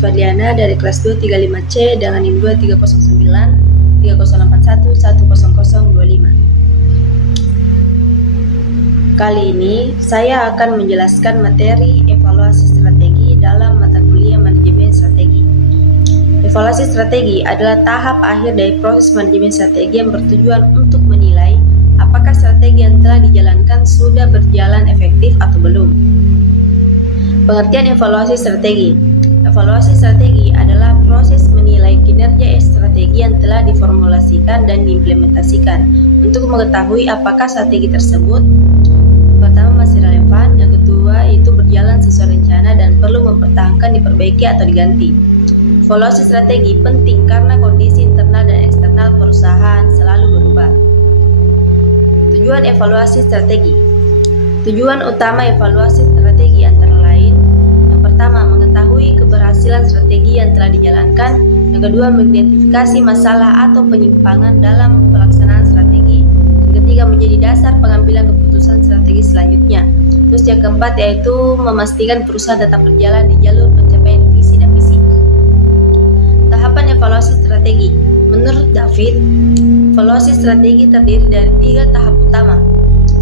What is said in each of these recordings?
Fadliana dari kelas 235C dengan NIM 2309 3081 10025. Kali ini saya akan menjelaskan materi evaluasi strategi dalam mata kuliah manajemen strategi. Evaluasi strategi adalah tahap akhir dari proses manajemen strategi yang bertujuan untuk menilai apakah strategi yang telah dijalankan sudah berjalan efektif atau belum. Pengertian evaluasi strategi. Evaluasi strategi adalah proses menilai kinerja strategi yang telah diformulasikan dan diimplementasikan untuk mengetahui apakah strategi tersebut pertama masih relevan, yang kedua itu berjalan sesuai rencana dan perlu mempertahankan, diperbaiki atau diganti. Evaluasi strategi penting karena kondisi internal dan eksternal perusahaan selalu berubah. Tujuan evaluasi strategi. Tujuan utama evaluasi strategi antara lain: yang pertama, mengetahui keberhasilan strategi yang telah dijalankan; yang kedua, mengidentifikasi masalah atau penyimpangan dalam pelaksanaan strategi; yang ketiga, menjadi dasar pengambilan keputusan strategi selanjutnya; terus yang keempat yaitu memastikan perusahaan tetap berjalan di jalur pencapaian visi dan misi. Tahapan evaluasi strategi. Menurut David, evaluasi strategi terdiri dari 3 tahap utama.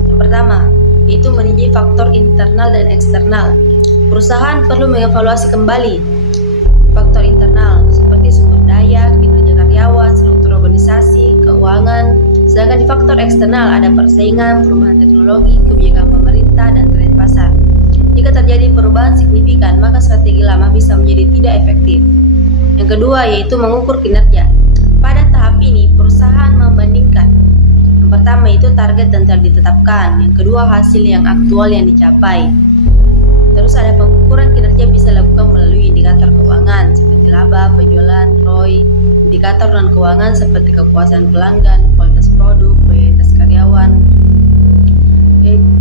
Yang pertama, yaitu meninjau faktor internal dan eksternal. Perusahaan perlu mengevaluasi kembali faktor internal seperti sumber daya, kinerja karyawan, struktur organisasi, keuangan. Sedangkan di faktor eksternal ada persaingan, perubahan teknologi, kebijakan pemerintah, dan tren pasar. Jika terjadi perubahan signifikan, maka strategi lama bisa menjadi tidak efektif. Yang kedua yaitu mengukur kinerja. Pada tahap ini, perusahaan membandingkan. Yang pertama itu target dan telah ditetapkan. Yang kedua hasil yang aktual yang dicapai. Terus ada pengukuran kinerja bisa dilakukan melalui indikator keuangan seperti laba, penjualan, ROI, indikator non keuangan seperti kepuasan pelanggan, kualitas produk, loyalitas karyawan.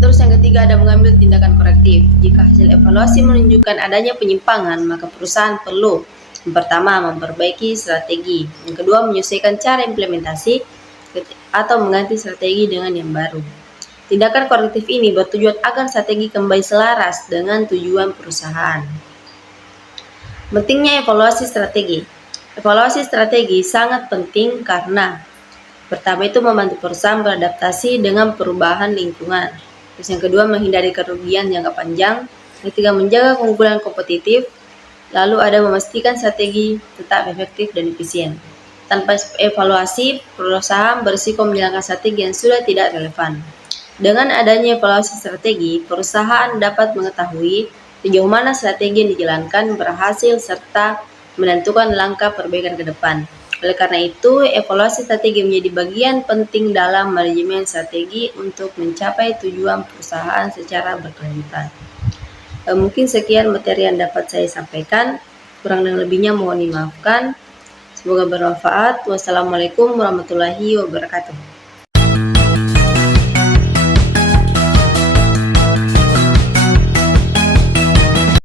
Terus yang ketiga ada mengambil tindakan korektif. Jika hasil evaluasi menunjukkan adanya penyimpangan, maka perusahaan perlu yang pertama memperbaiki strategi, yang kedua menyesuaikan cara implementasi atau mengganti strategi dengan yang baru. Tindakan korektif ini bertujuan agar strategi kembali selaras dengan tujuan perusahaan. Pentingnya evaluasi strategi. Evaluasi strategi sangat penting karena pertama itu membantu perusahaan beradaptasi dengan perubahan lingkungan. Terus yang kedua menghindari kerugian jangka panjang. Yang ketiga menjaga keunggulan kompetitif. Lalu ada memastikan strategi tetap efektif dan efisien. Tanpa evaluasi, perusahaan berisiko menjalankan strategi yang sudah tidak relevan. Dengan adanya evaluasi strategi, perusahaan dapat mengetahui sejauh mana strategi yang dijalankan berhasil serta menentukan langkah perbaikan ke depan. Oleh karena itu, evaluasi strategi menjadi bagian penting dalam manajemen strategi untuk mencapai tujuan perusahaan secara berkelanjutan. Mungkin sekian materi yang dapat saya sampaikan. Kurang dan lebihnya mohon dimaafkan. Semoga bermanfaat. Wassalamualaikum warahmatullahi wabarakatuh.